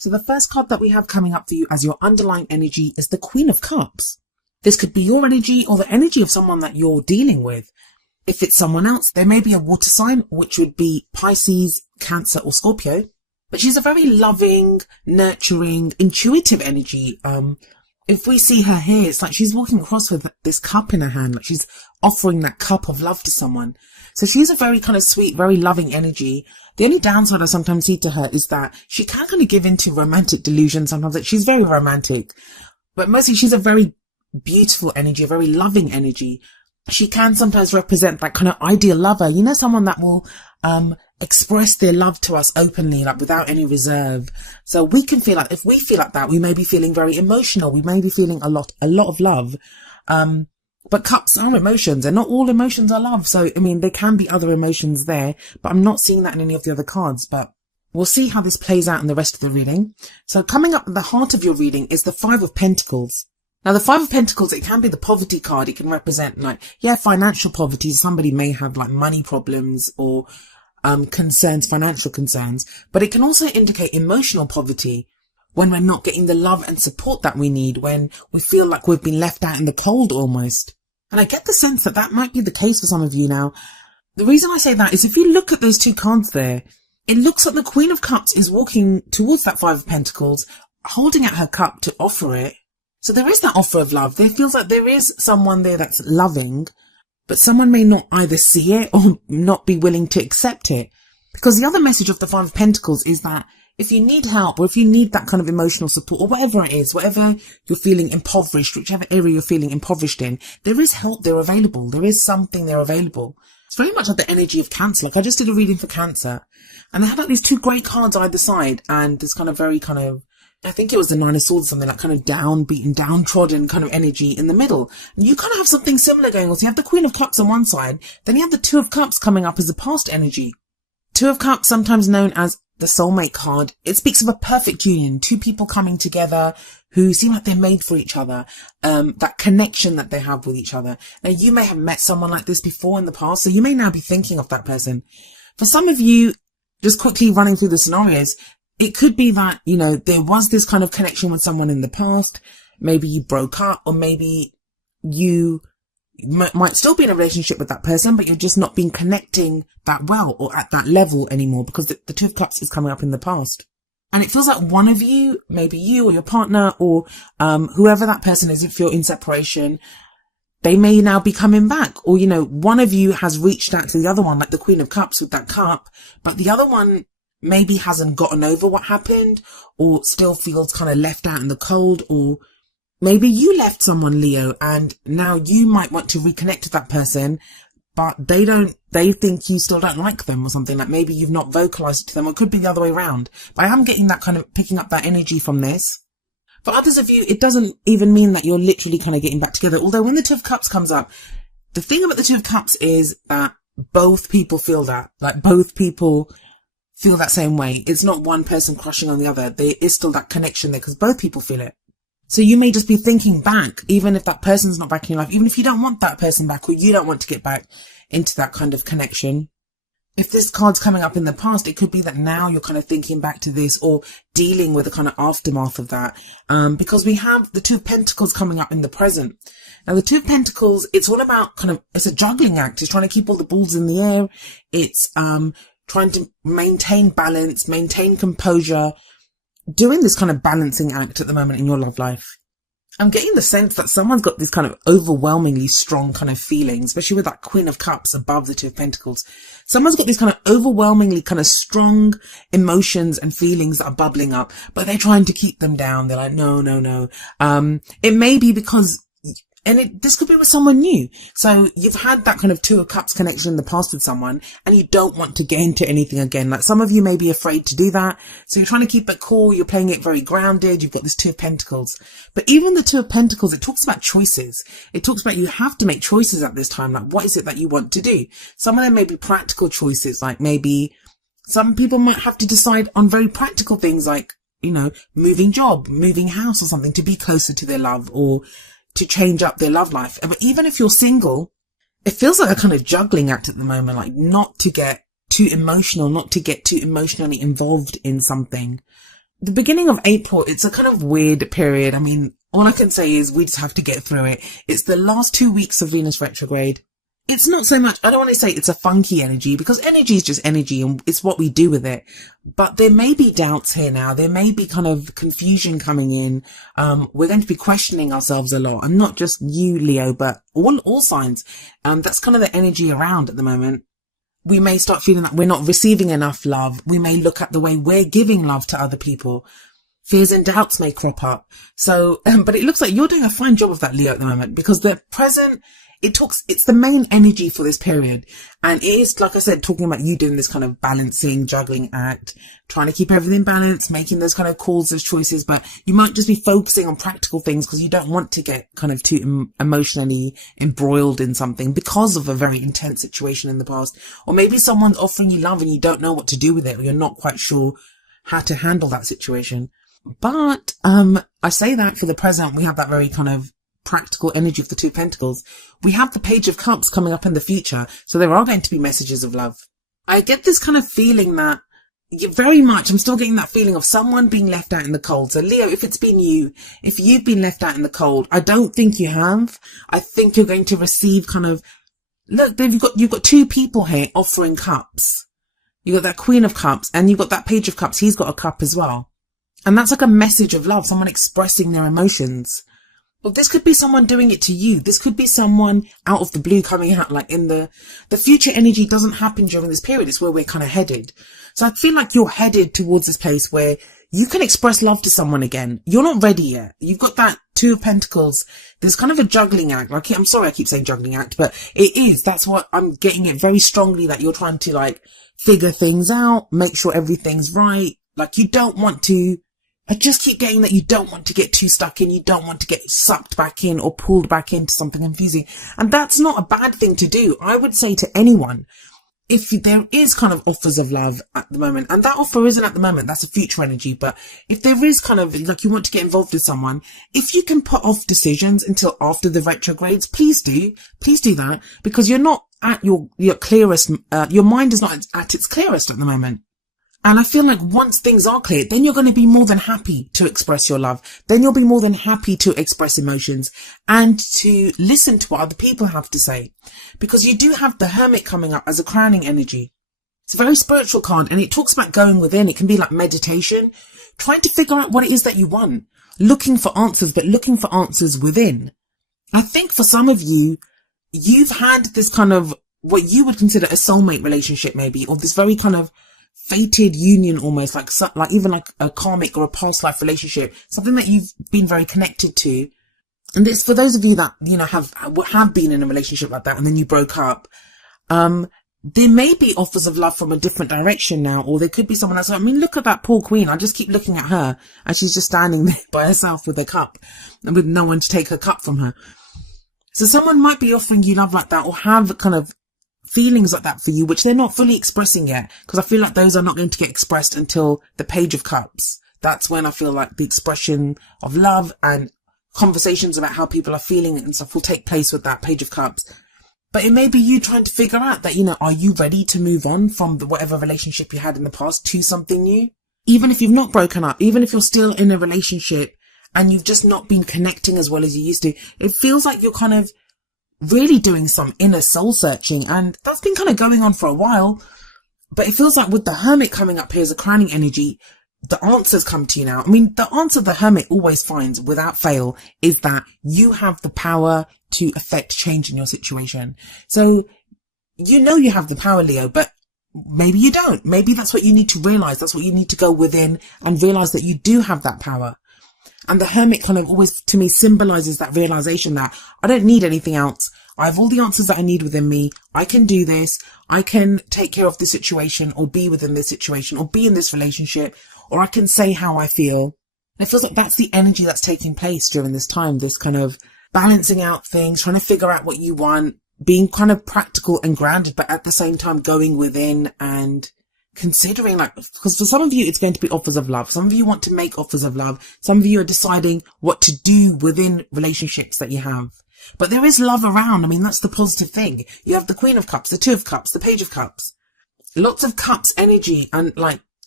So the first card that we have coming up for you as your underlying energy is the Queen of Cups. This could be your energy or the energy of someone that you're dealing with. If it's someone else, there may be a water sign, which would be Pisces, Cancer or Scorpio. But she's a very loving, nurturing, intuitive energy. If we see her here, it's like she's walking across with this cup in her hand, like she's offering that cup of love to someone. So she's a very kind of sweet, very loving energy. The only downside I sometimes see to her is that she can kind of give into romantic delusion sometimes, that she's very romantic. But mostly she's a very beautiful energy, a very loving energy. She can sometimes represent that kind of ideal lover, you know, someone that will express their love to us openly, like without any reserve. So we can feel like, if we feel like that, we may be feeling very emotional, we may be feeling a lot of love. But cups are emotions, and not all emotions are love. So, I mean, there can be other emotions there, but I'm not seeing that in any of the other cards. But we'll see how this plays out in the rest of the reading. So coming up at the heart of your reading is the Five of Pentacles. Now, the Five of Pentacles, it can be the poverty card. It can represent financial poverty. Somebody may have like money problems or concerns, financial concerns, but it can also indicate emotional poverty when we're not getting the love and support that we need, when we feel like we've been left out in the cold almost. And I get the sense that that might be the case for some of you now. The reason I say that is if you look at those two cards there, it looks like the Queen of Cups is walking towards that Five of Pentacles, holding out her cup to offer it. So there is that offer of love. There feels like there is someone there that's loving, but someone may not either see it or not be willing to accept it. Because the other message of the Five of Pentacles is that if you need help, or if you need that kind of emotional support, or whatever it is, whatever you're feeling impoverished, whichever area you're feeling impoverished in, there is help there available. There is something there available. It's very much like the energy of Cancer. Like I just did a reading for Cancer, and they had like these two great cards either side, and this kind of very kind of, I think it was the Nine of Swords, something like kind of downbeaten, downtrodden kind of energy in the middle. And you kind of have something similar going on. So you have the Queen of Cups on one side, then you have the Two of Cups coming up as the past energy. Two of Cups, sometimes known as the soulmate card. It speaks of a perfect union, two people coming together who seem like they're made for each other, that connection that they have with each other. Now, you may have met someone like this before in the past, so you may now be thinking of that person. For some of you, just quickly running through the scenarios, it could be that, you know, there was this kind of connection with someone in the past. Maybe you broke up, or maybe you might still be in a relationship with that person, but you're just not been connecting that well or at that level anymore, because the Two of Cups is coming up in the past. And it feels like one of you, maybe you or your partner or whoever that person is, if you're in separation, they may now be coming back. Or, you know, one of you has reached out to the other one, like the Queen of Cups with that cup, but the other one maybe hasn't gotten over what happened, or still feels kind of left out in the cold. Or maybe you left someone, Leo, and now you might want to reconnect with that person, but they think you still don't like them or something. Like maybe you've not vocalized it to them, or it could be the other way around. But I am getting that kind of picking up that energy from this. For others of you, it doesn't even mean that you're literally kind of getting back together. Although when the Two of Cups comes up, the thing about the Two of Cups is that both people feel that. Like both people feel that same way. It's not one person crushing on the other. There is still that connection there because both people feel it. So you may just be thinking back, even if that person's not back in your life, even if you don't want that person back, or you don't want to get back into that kind of connection. If this card's coming up in the past, it could be that now you're kind of thinking back to this, or dealing with the kind of aftermath of that. Because we have the Two of Pentacles coming up in the present. Now the Two of Pentacles, it's all about it's a juggling act. It's trying to keep all the balls in the air. It's trying to maintain balance, maintain composure, doing this kind of balancing act at the moment in your love life. I'm getting the sense that someone's got this kind of overwhelmingly strong kind of feelings, especially with that Queen of Cups above the Two of Pentacles. Someone's got these kind of overwhelmingly kind of strong emotions and feelings that are bubbling up, but they're trying to keep them down. They're like, no. It may be because, this could be with someone new. So you've had that kind of Two of Cups connection in the past with someone, and you don't want to get into anything again. Like some of you may be afraid to do that. So you're trying to keep it cool. You're playing it very grounded. You've got this Two of Pentacles. But even the Two of Pentacles, it talks about choices. It talks about you have to make choices at this time. Like what is it that you want to do? Some of them may be practical choices. Like maybe some people might have to decide on very practical things, like, you know, moving job, moving house or something to be closer to their love, or to change up their love life. But even if you're single, it feels like a kind of juggling act at the moment, like not to get too emotional, not to get too emotionally involved in something, the beginning of April, it's a kind of weird period. I mean, all I can say is we just have to get through it. It's the last 2 weeks of Venus retrograde. It's not so much, I don't want to say it's a funky energy, because energy is just energy and it's what we do with it. But there may be doubts here now. There may be kind of confusion coming in. We're going to be questioning ourselves a lot. And not just you, Leo, but all signs. That's kind of the energy around at the moment. We may start feeling that we're not receiving enough love. We may look at the way we're giving love to other people. Fears and doubts may crop up. So, but it looks like you're doing a fine job of that, Leo, at the moment, because the present, it's the main energy for this period. And it is, like I said, talking about you doing this kind of balancing, juggling act, trying to keep everything balanced, making those kind of calls, those choices, but you might just be focusing on practical things because you don't want to get kind of too emotionally embroiled in something because of a very intense situation in the past. Or maybe someone's offering you love and you don't know what to do with it, or you're not quite sure how to handle that situation. But, I say that for the present, we have that very kind of practical energy of the Two of Pentacles. We have the Page of Cups coming up in the future, so there are going to be messages of love. I get this kind of feeling that I'm still getting that feeling of someone being left out in the cold. So Leo, if it's been you, if you've been left out in the cold, I don't think you have. I think you're going to receive kind of, look, you've got two people here offering cups. You've got that Queen of Cups and you've got that Page of Cups. He's got a cup as well. And that's like a message of love, someone expressing their emotions. Well, this could be someone doing it to you. This could be someone out of the blue coming out, like in the future energy doesn't happen during this period. It's where we're kind of headed. So I feel like you're headed towards this place where you can express love to someone again. You're not ready yet. You've got that Two of Pentacles. There's kind of a juggling act. Like, I'm sorry I keep saying juggling act, but it is. That's what I'm getting it very strongly, that you're trying to like figure things out, make sure everything's right. Like you don't want to, I just keep getting that you don't want to get too stuck in. You don't want to get sucked back in or pulled back into something confusing. And that's not a bad thing to do. I would say to anyone, if there is kind of offers of love at the moment, and that offer isn't at the moment, that's a future energy. But if there is kind of like you want to get involved with someone, if you can put off decisions until after the retrogrades, please do that, because you're not at your clearest, your mind is not at its clearest at the moment. And I feel like once things are clear, then you're going to be more than happy to express your love. Then you'll be more than happy to express emotions and to listen to what other people have to say. Because you do have the Hermit coming up as a crowning energy. It's a very spiritual card and it talks about going within. It can be like meditation, trying to figure out what it is that you want, looking for answers, but looking for answers within. I think for some of you, you've had this kind of what you would consider a soulmate relationship maybe, or this very kind of fated union, almost like even like a karmic or a past life relationship, something that you've been very connected to. And it's for those of you that, you know, have been in a relationship like that and then you broke up. There may be offers of love from a different direction now, or there could be someone else. I mean, look at that poor queen. I just keep looking at her and she's just standing there by herself with her cup and with no one to take her cup from her. So someone might be offering you love like that, or have kind of feelings like that for you, which they're not fully expressing yet, because I feel like those are not going to get expressed until the Page of Cups. That's when I feel like the expression of love and conversations about how people are feeling and stuff will take place with that Page of Cups. But it may be you trying to figure out that, you know, are you ready to move on from whatever relationship you had in the past to something new? Even if you've not broken up, even if you're still in a relationship and you've just not been connecting as well as you used to, it feels like you're kind of really doing some inner soul searching, and that's been kind of going on for a while. But it feels like with the Hermit coming up here as a crowning energy, the answers come to you now. I mean, the answer the Hermit always finds without fail is that you have the power to affect change in your situation. So you know you have the power, Leo, but maybe you don't. Maybe that's what you need to realize. That's what you need to go within and realize, that you do have that power. And the Hermit kind of always, to me, symbolizes that realization that I don't need anything else. I have all the answers that I need within me. I can do this. I can take care of the situation, or be within this situation, or be in this relationship, or I can say how I feel. And it feels like that's the energy that's taking place during this time, this kind of balancing out things, trying to figure out what you want, being kind of practical and grounded, but at the same time going within and considering, like, because for some of you, it's going to be offers of love. Some of you want to make offers of love. Some of you are deciding what to do within relationships that you have. But there is love around. I mean, that's the positive thing. You have the Queen of Cups, the Two of Cups, the Page of Cups. Lots of cups energy and like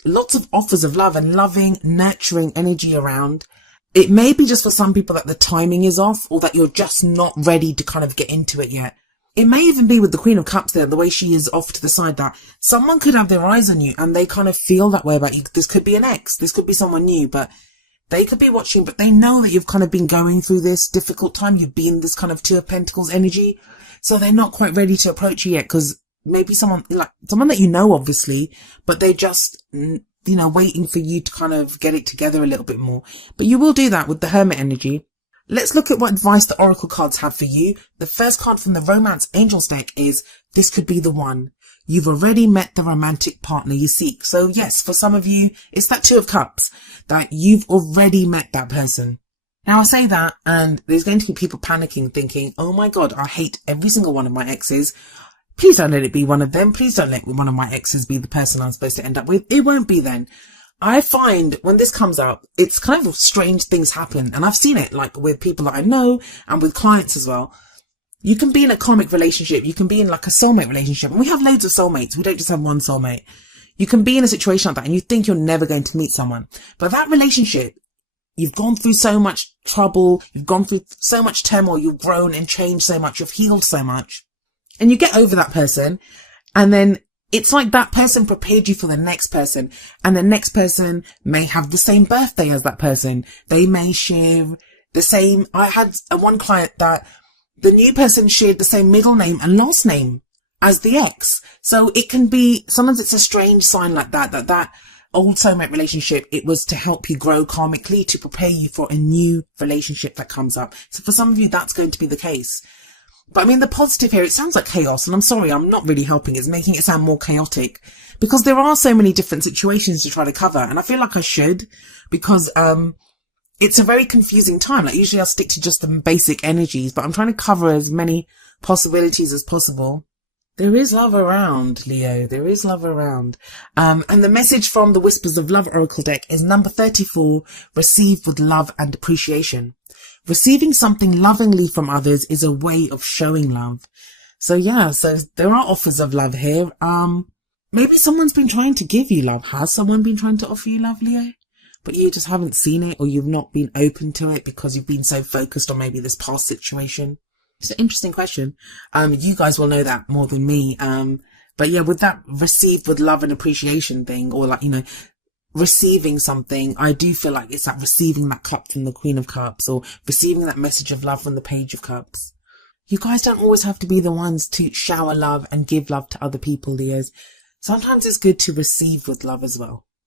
lots of offers of love and loving, nurturing energy around. It may be just for some people that the timing is off, or that you're just not ready to kind of get into it yet. It may even be with the Queen of Cups there, the way she is off to the side, that someone could have their eyes on you and they kind of feel that way about you. This could be an ex, this could be someone new, but they could be watching, but they know that you've kind of been going through this difficult time. You've been this kind of Two of Pentacles energy. So they're not quite ready to approach you yet, because maybe someone that you know, obviously, but they're just, waiting for you to kind of get it together a little bit more. But you will do that with the Hermit energy. Let's look at what advice the Oracle cards have for you. The first card from the Romance Angels deck is, this could be the one. You've already met the romantic partner you seek. So yes, for some of you, it's that Two of Cups, that you've already met that person. Now I say that, and there's going to be people panicking, thinking, oh my God, I hate every single one of my exes. Please don't let it be one of them. Please don't let one of my exes be the person I'm supposed to end up with. It won't be then. I find when this comes up, it's kind of strange things happen. And I've seen it like with people that I know and with clients as well. You can be in a karmic relationship. You can be in like a soulmate relationship. And we have loads of soulmates. We don't just have one soulmate. You can be in a situation like that and you think you're never going to meet someone. But that relationship, you've gone through so much trouble. You've gone through so much turmoil. You've grown and changed so much. You've healed so much. And you get over that person. And then it's like that person prepared you for the next person. And the next person may have the same birthday as that person. They may share the same. I had one client that the new person shared the same middle name and last name as the ex. So it can be, sometimes it's a strange sign like that old soulmate relationship, it was to help you grow karmically, to prepare you for a new relationship that comes up. So for some of you, that's going to be the case. But I mean, the positive here, it sounds like chaos, and I'm sorry, I'm not really helping. It's making it sound more chaotic because there are so many different situations to try to cover. And I feel like I should, because, it's a very confusing time. Like usually I'll stick to just the basic energies, but I'm trying to cover as many possibilities as possible. There is love around, Leo. There is love around. And the message from the Whispers of Love Oracle deck is number 34, receive with love and appreciation. Receiving something lovingly from others is a way of showing love. So yeah, so there are offers of love here. Maybe someone's been trying to give you love. Has someone been trying to offer you love, Leo? But you just haven't seen it, or you've not been open to it because you've been so focused on maybe this past situation. It's an interesting question. You guys will know that more than me. But yeah, with that receive with love and appreciation thing, or like, receiving something, I do feel like it's like receiving that cup from the Queen of Cups, or receiving that message of love from the Page of Cups. You guys don't always have to be the ones to shower love and give love to other people, Leos. Sometimes it's good to receive with love as well.